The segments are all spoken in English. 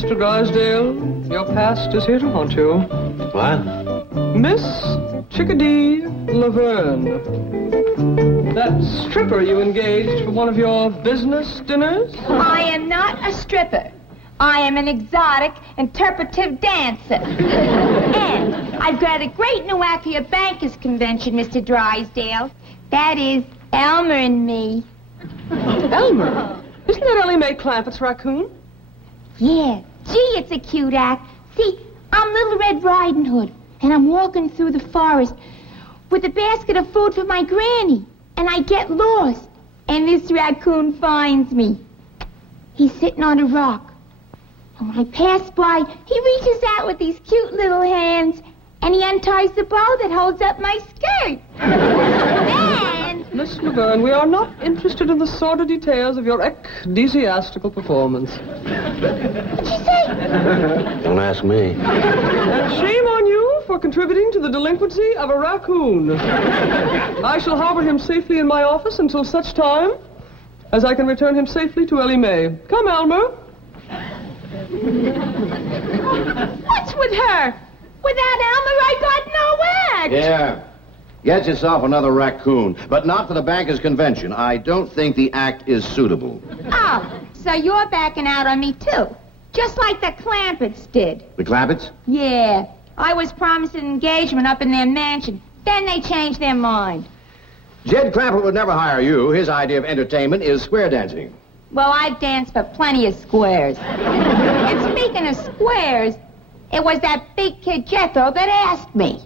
Mr. Drysdale, your past is here to haunt you. What? Miss Chickadee Laverne. That stripper you engaged for one of your business dinners? I am not a stripper. I am an exotic, interpretive dancer. And I've got a great new act for your bankers' convention, Mr. Drysdale. That is Elmer and me. Elmer? Isn't that Ellie Mae Clampett's raccoon? Yeah. Gee, it's a cute act. See, I'm Little Red Riding Hood, and I'm walking through the forest with a basket of food for my granny. And I get lost, and this raccoon finds me. He's sitting on a rock. And when I pass by, he reaches out with these cute little hands, and he unties the bow that holds up my skirt. Then... Miss Laverne, we are not interested in the sordid details of your ecclesiastical performance. What'd you say? Don't ask me. And shame on you for contributing to the delinquency of a raccoon. I shall harbor him safely in my office until such time as I can return him safely to Ellie Mae. Come, Elmer. What's with her? Without Elmer, I got no act. Yeah. Get yourself another raccoon, but not for the bankers' convention. I don't think the act is suitable. Oh, so you're backing out on me, too. Just like the Clampetts did. The Clampetts? Yeah. I was promised an engagement up in their mansion. Then they changed their mind. Jed Clampett would never hire you. His idea of entertainment is square dancing. Well, I've danced for plenty of squares. And speaking of squares, it was that big kid Jethro that asked me.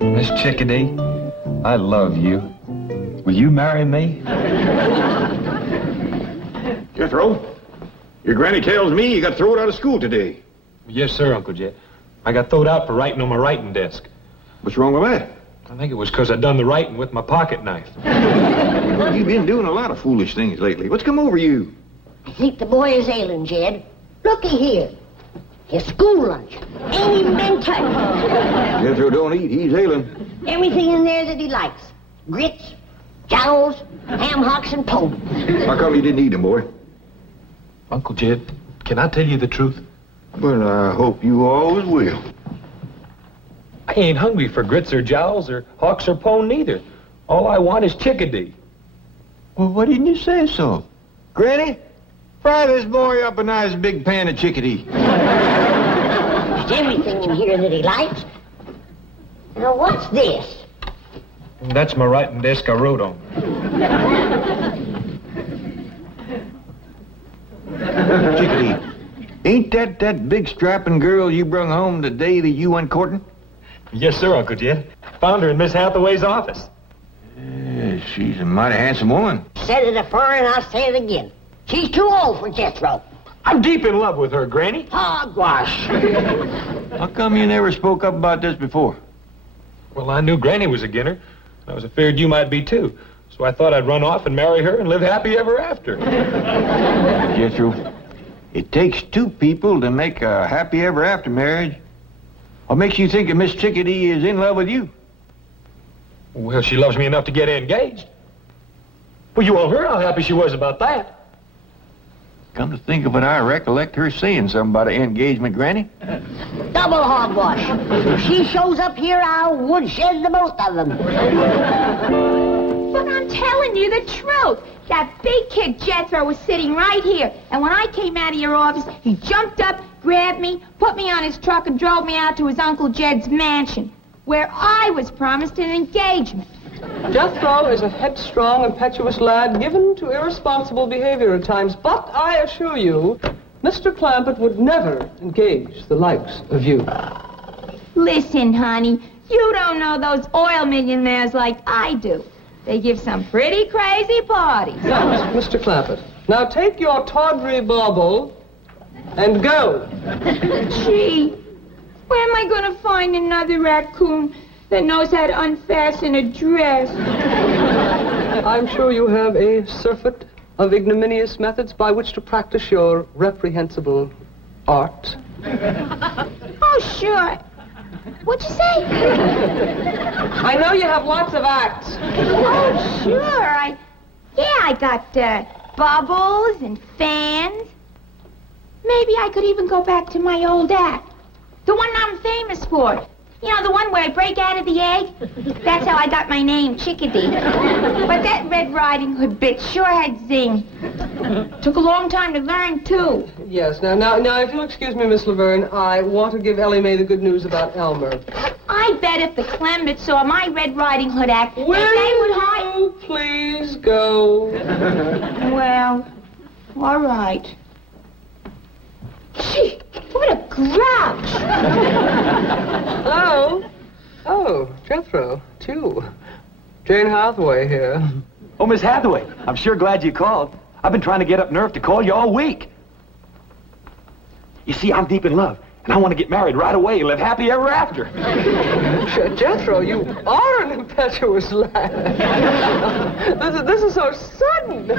Miss Chickadee, I love you. Will you marry me? Jethro, your granny tells me you got thrown out of school today. Yes, sir, Uncle Jed. I got throwed out for writing on my writing desk. What's wrong with that? I think it was because I done the writing with my pocket knife. Well, you've been doing a lot of foolish things lately. What's come over you? I think the boy is ailing, Jed. Looky here. His school lunch. Ain't even been touched. Jethro don't eat. He's ailing. Everything in there that he likes. Grits, jowls, ham hocks, and pone. How come you didn't eat them, boy? Uncle Jed, can I tell you the truth? Well, I hope you always will. I ain't hungry for grits or jowls or hawks or pone neither. All I want is Chickadee. Well, why didn't you say so? Granny, fry this boy up a nice big pan of chickadee. There's everything in here that he likes. Now, what's this? That's my writing desk I wrote on. Chickadee, ain't that big strapping girl you brung home the day that you went courting? Yes, sir, Uncle Jed. Found her in Miss Hathaway's office. Yeah, she's a mighty handsome woman. Said it afore and I'll say it again. She's too old for Jethro. I'm deep in love with her, Granny. Hogwash. How come you never spoke up about this before? Well, I knew Granny was a ginner. I was afraid you might be, too. So I thought I'd run off and marry her and live happy ever after. Jethro, it takes two people to make a happy ever after marriage. What makes you think that Miss Chickadee is in love with you? Well, she loves me enough to get engaged. Well, you all heard how happy she was about that. Come to think of it, I recollect her saying something about an engagement, Granny. Double hogwash. If she shows up here, I'll woodshed the both of them. But I'm telling you the truth. That big kid Jethro was sitting right here. And when I came out of your office, he jumped up, grabbed me, put me on his truck, and drove me out to his Uncle Jed's mansion, where I was promised an engagement. Jethro is a headstrong, impetuous lad given to irresponsible behavior at times, but I assure you, Mr. Clampett would never engage the likes of you. Listen, honey, you don't know those oil millionaires like I do. They give some pretty crazy parties. Now, Mr. Clampett, now take your tawdry bauble and go. Gee, where am I going to find another raccoon that knows how to unfasten a dress? I'm sure you have a surfeit of ignominious methods by which to practice your reprehensible art. Oh, sure. What'd you say? I know you have lots of acts. Oh, sure. I Yeah, I got bubbles and fans. Maybe I could even go back to my old act. The one I'm famous for. You know, the one where I break out of the egg? That's how I got my name, Chickadee. But that Red Riding Hood bit sure had zing. Took a long time to learn, too. Yes, now, if you'll excuse me, Miss Laverne, I want to give Ellie Mae the good news about Elmer. I bet if the Clemberts saw my Red Riding Hood act, Will they would hide... you please go? Well, all right. Gee, what a grouch! Hello? Oh, Jethro, too. Jane Hathaway here. Oh, Miss Hathaway, I'm sure glad you called. I've been trying to get up nerve to call you all week. You see, I'm deep in love, and I want to get married right away and live happy ever after. Jethro, you are an impetuous lad. This is so sudden.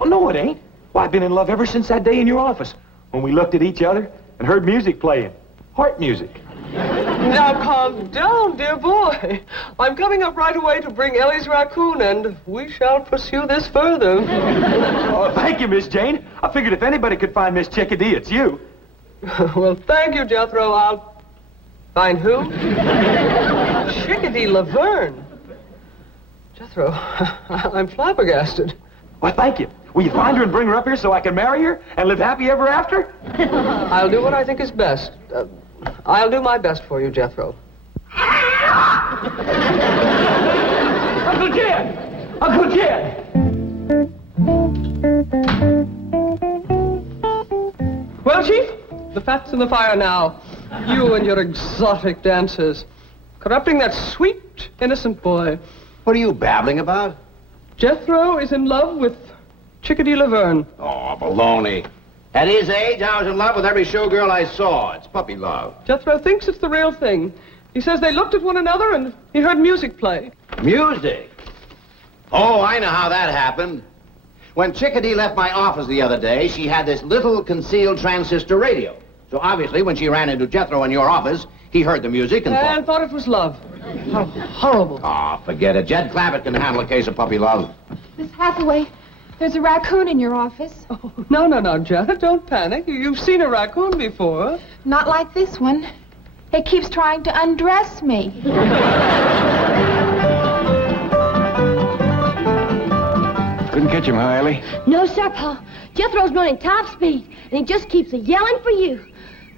Oh, no, it ain't. Well, I've been in love ever since that day in your office when we looked at each other and heard music playing. Heart music. Now, calm down, dear boy. I'm coming up right away to bring Ellie's raccoon, and we shall pursue this further. Oh, thank you, Miss Jane. I figured if anybody could find Miss Chickadee, it's you. Well, thank you, Jethro. I'll find who? Chickadee Laverne. Jethro, I'm flabbergasted. Why, thank you. Will you find her and bring her up here so I can marry her and live happy ever after? I'll do what I think is best. I'll do my best for you, Jethro. Uncle Jed! Uncle Jed! Well, Chief, the fat's in the fire now. You and your exotic dances. Corrupting that sweet, innocent boy. What are you babbling about? Jethro is in love with Chickadee Laverne. Oh, baloney. At his age, I was in love with every showgirl I saw. It's puppy love. Jethro thinks it's the real thing. He says they looked at one another and he heard music play. Music? Oh, I know how that happened. When Chickadee left my office the other day, she had this little concealed transistor radio. So obviously, when she ran into Jethro in your office, he heard the music and thought it was love. How horrible. Oh, forget it. Jed Clampett can handle a case of puppy love. Miss Hathaway, there's a raccoon in your office. Oh, no, Janet, don't panic. You've seen a raccoon before. Not like this one. It keeps trying to undress me. Couldn't catch him, huh, Ellie? No, sir, Pa. Jethro's running top speed, and he just keeps yelling for you.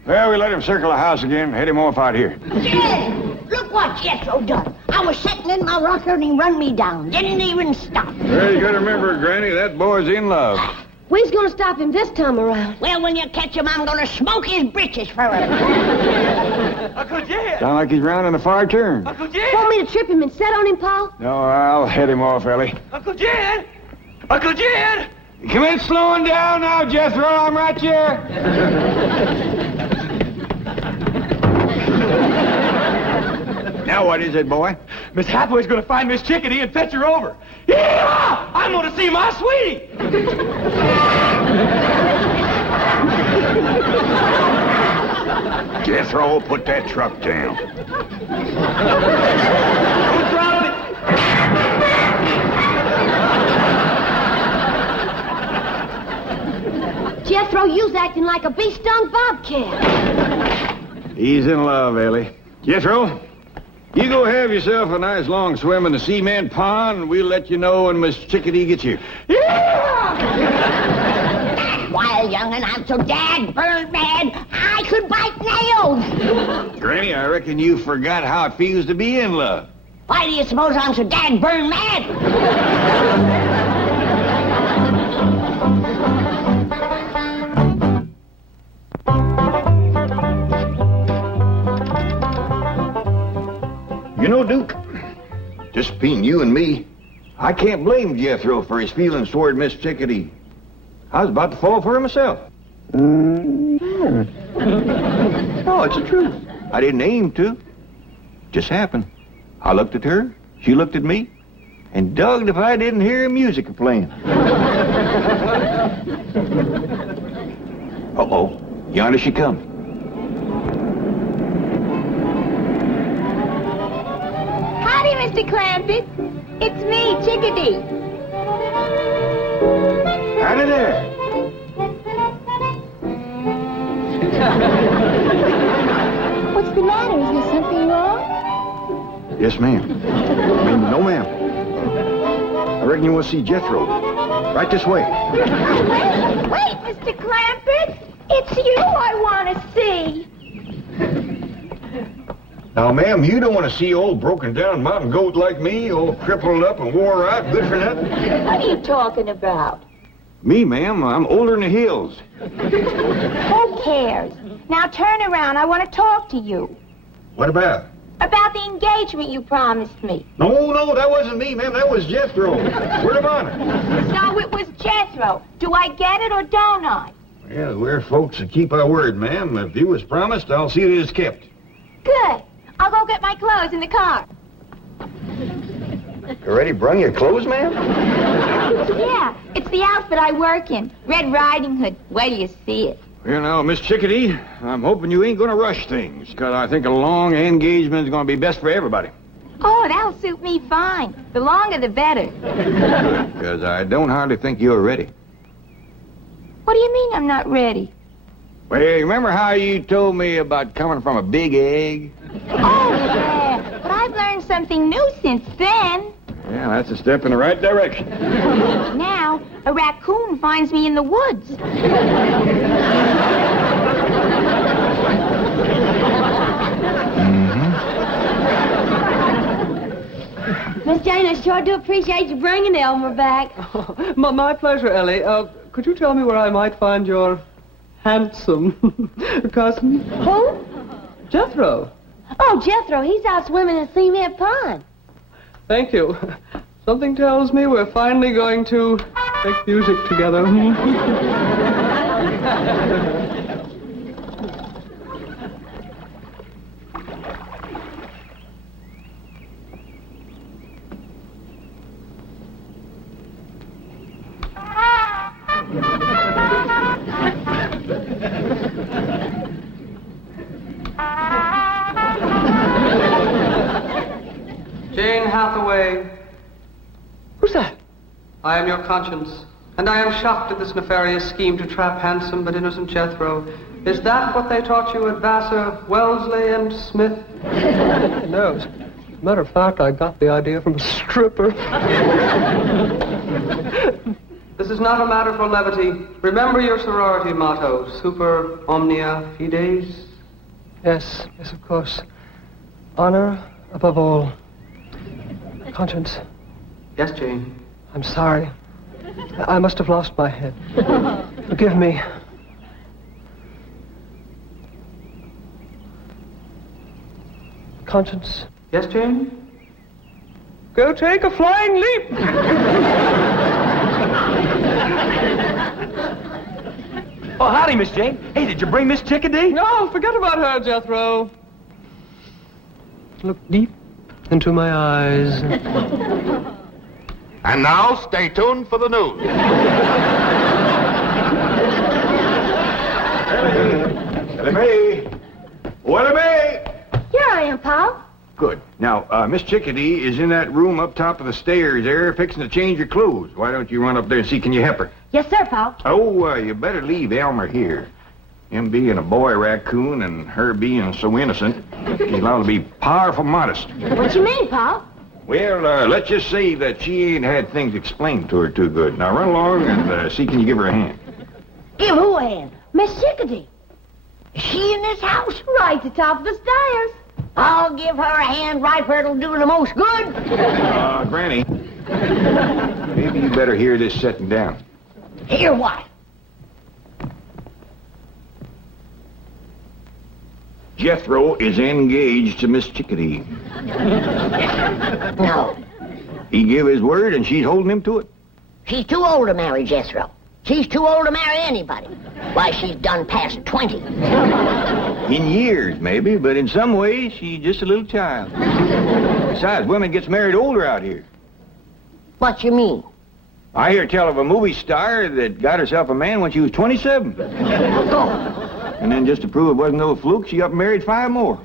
Well, we let him circle the house again, head him off out here. Yeah, look what Jethro done. I was sitting in my rocker and he run me down. Didn't even stop. Well, you gotta remember, Granny, that boy's in love. We's gonna stop him this time around. Well, when you catch him, I'm gonna smoke his britches for him. Uncle Jed! Sound like he's rounding a far turn. Uncle Jed! Want me to trip him and set on him, Pa? No, I'll head him off, Ellie. Uncle Jed! Uncle Jed! Come in slowing down now, Jethro. I'm right here. Now what is it, boy? Miss Hathaway's gonna find Miss Chickadee and fetch her over. Yeah! I'm gonna see my sweetie! Jethro, put that truck down. Who's driving it? Jethro, you's acting like a bee-stung bobcat. He's in love, Ellie. Jethro, you go have yourself a nice long swim in the cement pond, and we'll let you know when Miss Chickadee gets here. Yeah! While young and I'm so dad-burned mad, I could bite nails. Granny, I reckon you forgot how it feels to be in love. Why do you suppose I'm so dad-burned mad? You know, Duke, just being you and me, I can't blame Jethro for his feelings toward Miss Chickadee. I was about to fall for her myself. No, it's the truth. I didn't aim to. Just happened. I looked at her, she looked at me, and dogged if I didn't hear music playing. Uh-oh, yonder she comes. Howdy, Mr. Clampett. It's me, Chickadee. Howdy there. What's the matter? Is there something wrong? Yes, ma'am. No, ma'am. I reckon you want to see Jethro. Right this way. Wait, Mr. Clampett. It's you I want to see. Now, ma'am, you don't want to see old broken-down mountain goat like me, all crippled up and wore out, good for nothing. What are you talking about? Me, ma'am, I'm older in the hills. Who cares? Now turn around. I want to talk to you. What about? About the engagement you promised me. No, that wasn't me, ma'am. That was Jethro. Word of honor. So it was Jethro. Do I get it or don't I? Well, we're folks that keep our word, ma'am. If you was promised, I'll see that it's kept. Good. I'll go get my clothes in the car. You already brung your clothes, ma'am? Yeah, it's the outfit I work in. Red Riding Hood. Wait till you see it. Well, now, Miss Chickadee, I'm hoping you ain't gonna rush things, because I think a long engagement is gonna be best for everybody. Oh, that'll suit me fine. The longer the better. Because I don't hardly think you're ready. What do you mean I'm not ready? Well, remember how you told me about coming from a big egg? Oh, yeah. But I've learned something new since then. Yeah, that's a step in the right direction. Now, a raccoon finds me in the woods. Miss Jane, I sure do appreciate you bringing Elmer back. My pleasure, Ellie. Could you tell me where I might find your handsome cousin? Who? Jethro. Oh, Jethro, he's out swimming in Cement Pond. Thank you. Something tells me we're finally going to make music together. Jane Hathaway. Who's that? I am your conscience, and I am shocked at this nefarious scheme to trap handsome but innocent Jethro. Is that what they taught you at Vassar, Wellesley, and Smith? No. As a matter of fact, I got the idea from a stripper. This is not a matter for levity. Remember your sorority motto, super omnia fides. Yes, of course. Honor above all. Conscience. Yes, Jane. I'm sorry. I must have lost my head. Forgive me. Conscience. Yes, Jane? Go take a flying leap! Oh, howdy, Miss Jane. Hey, did you bring Miss Chickadee? No, forget about her, Jethro. Look deep into my eyes. And now, stay tuned for the news. Ellie! Willie! Here I am, Pop. Good. Now, Miss Chickadee is in that room up top of the stairs there, fixing to change her clothes. Why don't you run up there and see, can you help her? Yes, sir, Pop. Oh, you better leave Elmer here. Him being a boy raccoon and her being so innocent, she's allowed to be powerful modest. What you mean, Pop? Well, let's just say that she ain't had things explained to her too good. Now, run along and see, can you give her a hand? Give who a hand? Miss Chickadee. Is she in this house? Right at the top of the stairs. I'll give her a hand right where it'll do the most good. Granny, maybe you better hear this setting down. Hear what? Jethro is engaged to Miss Chickadee. No. He gave his word, and she's holding him to it. She's too old to marry Jethro. She's too old to marry anybody. Why, she's done past 20. In years, maybe, but in some ways, she's just a little child. Besides, women gets married older out here. What you mean? I hear tell of a movie star that got herself a man when she was 27. And then just to prove it wasn't no fluke, she up and married 5 more.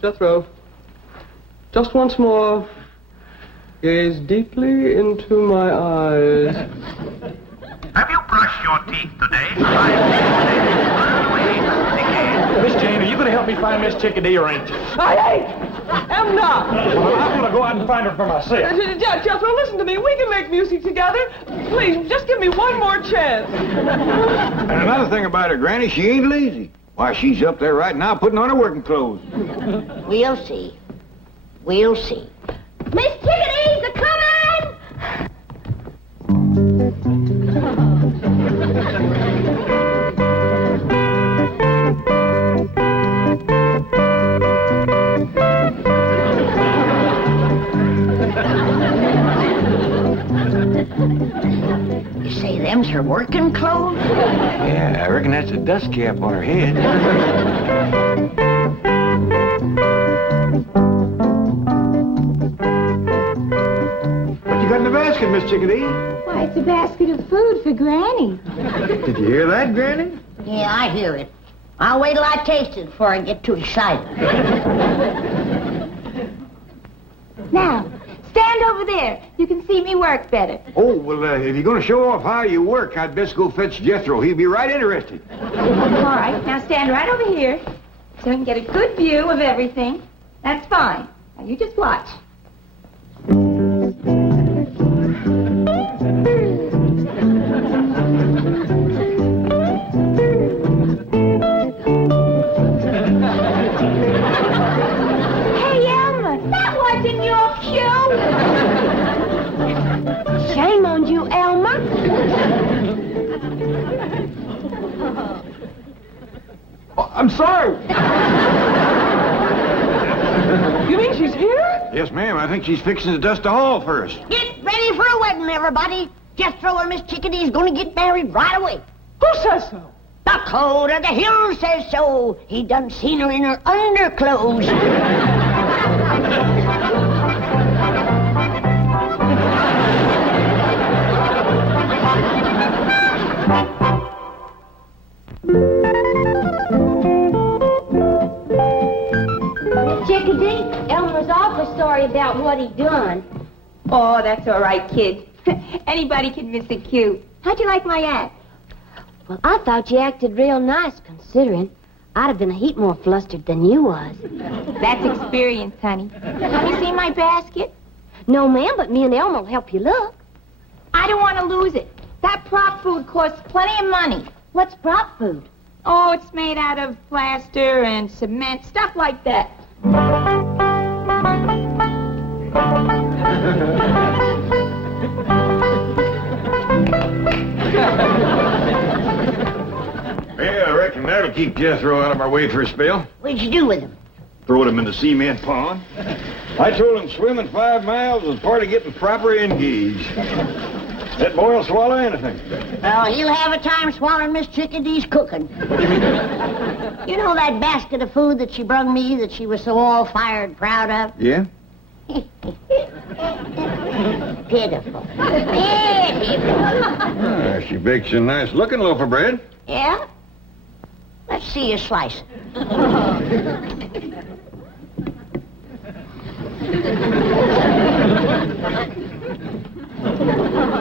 Jethro, just once more, gaze deeply into my eyes. Have you brushed your teeth today? Miss Jane, are you going to help me find Miss Chickadee or ain't you? I am not. Well, I'm going to go out and find her for myself. Jethro, listen to me. We can make music together. Please, just give me one more chance. And another thing about her, Granny, she ain't lazy. Why, she's up there right now putting on her working clothes. We'll see. We'll see. Miss Chickadee's a coming! You say them's her working clothes? Yeah, I reckon that's a dust cap on her head. What you got in the basket, Miss Chickadee? Why, it's a basket of food for Granny. Did you hear that, Granny? Yeah, I hear it. I'll wait till I taste it before I get too excited. Now, stand over there. You can see me work better. Oh, well, if you're going to show off how you work, I'd best go fetch Jethro. He'll be right interested. All right, now stand right over here so I can get a good view of everything. That's fine. Now, you just watch. Hey, Elmer, that wasn't your cue. Shame on you, Elmer. Oh, I'm sorry. You mean she's here? Yes, ma'am. I think she's fixing to dust the hall first. Get ready for a wedding, everybody. Jethro and Miss Chickadee's gonna get married right away. Who says so? The code of the hill says so. He done seen her in her underclothes. Chickadee, Elmer's awful sorry about what he done. Oh, that's all right, kid. Anybody can miss a cue. How'd you like my act? Well, I thought you acted real nice, considering. I'd have been a heap more flustered than you was. That's experience, honey. Have you seen my basket? No, ma'am, but me and Elmer will help you look. I don't want to lose it. That prop food costs plenty of money. What's prop food? Oh, it's made out of plaster and cement, stuff like that. Yeah, I reckon that'll keep Jethro out of our way for a spell. What'd you do with him? Throwed him in the cement pond. I told him swimming 5 miles was part of getting proper engaged. That boy'll swallow anything. Well, he'll have a time swallowing Miss Chickadee's cooking. You know that basket of food that she brung me that she was so all-fired proud of? Yeah? Pitiful. Pitiful. She bakes a nice looking loaf of bread. Yeah? Let's see you slice it.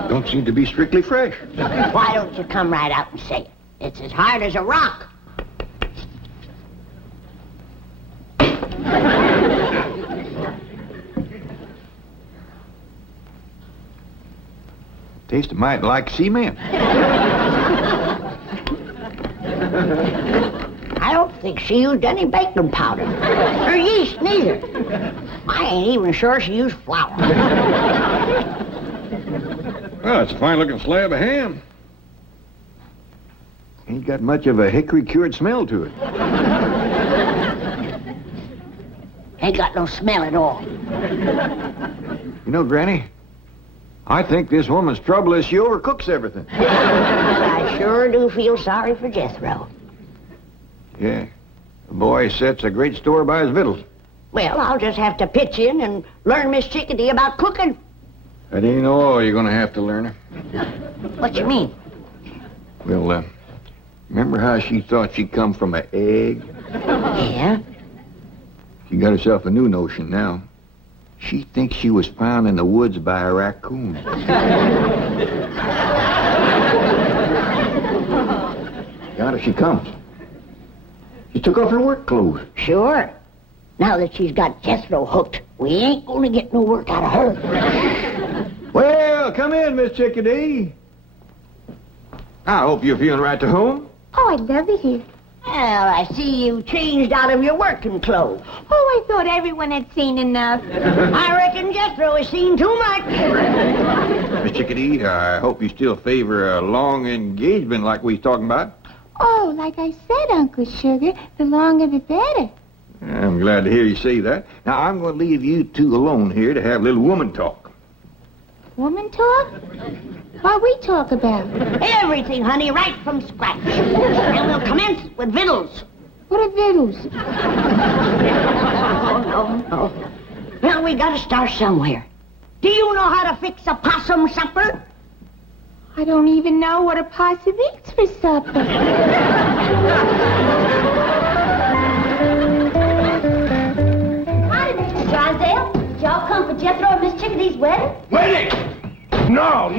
Don't seem to be strictly fresh. Why don't you come right out and say it? It's as hard as a rock. Tastes might like cement. I don't think she used any baking powder. Or yeast, neither. I ain't even sure she used flour. Well, it's a fine-looking slab of ham. Ain't got much of a hickory-cured smell to it. Ain't got no smell at all. You know, Granny, I think this woman's trouble is she overcooks everything. I sure do feel sorry for Jethro. Yeah. The boy sets a great store by his victuals. Well, I'll just have to pitch in and learn Miss Chickadee about cooking. That ain't all you're gonna have to learn her. What you mean? Well, Remember how she thought she come from an egg? Yeah? She got herself a new notion now. She thinks she was found in the woods by a raccoon. Yonder she comes. She took off her work clothes. Sure. Now that she's got Jethro hooked, we ain't gonna get no work out of her. Well, come in, Miss Chickadee. I hope you're feeling right to home. Oh, I'd love it here. Well, I see you changed out of your working clothes. Oh, I thought everyone had seen enough. I reckon Jethro has seen too much. Miss Chickadee, I hope you still favor a long engagement like we was talking about. Oh, like I said, Uncle Sugar, the longer the better. I'm glad to hear you say that. Now, I'm going to leave you two alone here to have a little woman talk. Woman talk? What we talk about? Everything, honey, right from scratch. And we'll commence with victuals. What are victuals? No. Well, we gotta start somewhere. Do you know how to fix a possum supper? I don't even know what a possum eats for supper. Howdy, Mr. Drysdale. Did y'all come for Jethro and Miss Chickadee's wedding? Wedding! No.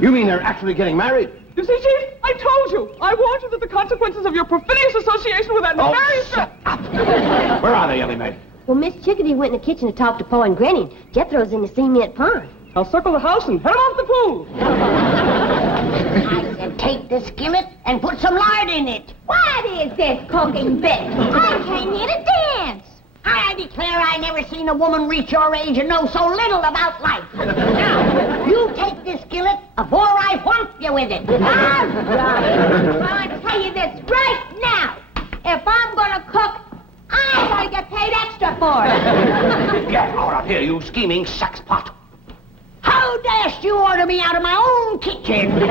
You mean they're actually getting married? You see, Chief, I told you. I warned you that the consequences of your perfidious association with that nefarious... Shut up. Where are they, Ellie Mae? Well, Miss Chickadee went in the kitchen to talk to Pa and Granny, and Jethro's in the cement pond. I'll circle the house and head off the pool. I said take the skillet and put some lard in it. What is this cooking bit? I came here to dance. I declare I never seen a woman reach your age and know so little about life. Now, you take this skillet afore I whomp you with it. All right. Well, I tell you this right now. If I'm going to cook, I'm going to get paid extra for it. Get out of here, you scheming sexpot. How dashed you order me out of my own kitchen? Don't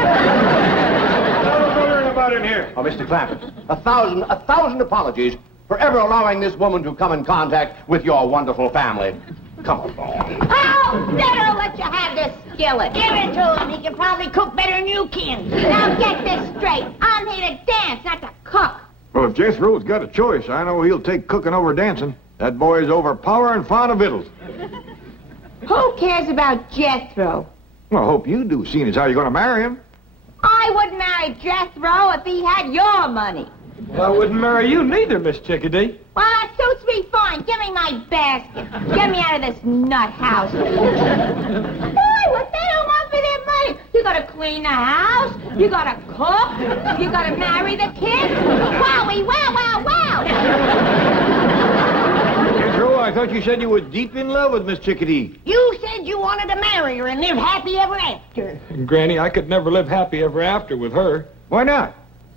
learn about him here. Oh, Mr. Clampett, a thousand apologies for ever allowing this woman to come in contact with your wonderful family. Come on. Oh, better let you have this skillet. Give it to him. He can probably cook better than you can. Now get this straight. I'm here to dance, not to cook. Well, if Jethro's got a choice, I know he'll take cooking over dancing. That boy's overpowering fond of victuals. Who cares about Jethro? Well, I hope you do, seeing as how you're going to marry him. I wouldn't marry Jethro if he had your money. Well, I wouldn't marry you neither, Miss Chickadee. Well, that suits me fine. Give me my basket. Get me out of this nut house. Boy, what they don't want for their money. You gotta clean the house. You gotta cook. You gotta marry the kids. Wowie, wow. Jethro, I thought you said you were deep in love with Miss Chickadee. You said you wanted to marry her and live happy ever after. And Granny, I could never live happy ever after with her. Why not?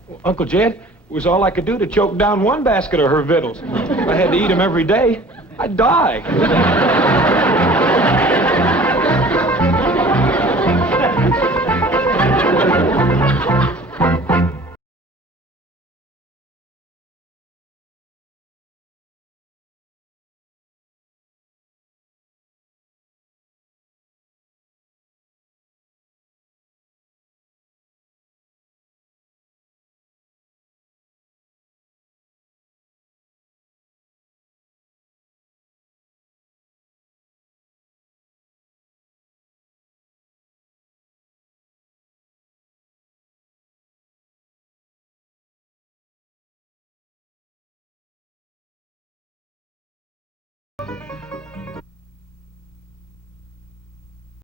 Well, Uncle Jed, it was all I could do to choke down one basket of her victuals. If I had to eat them every day, I'd die.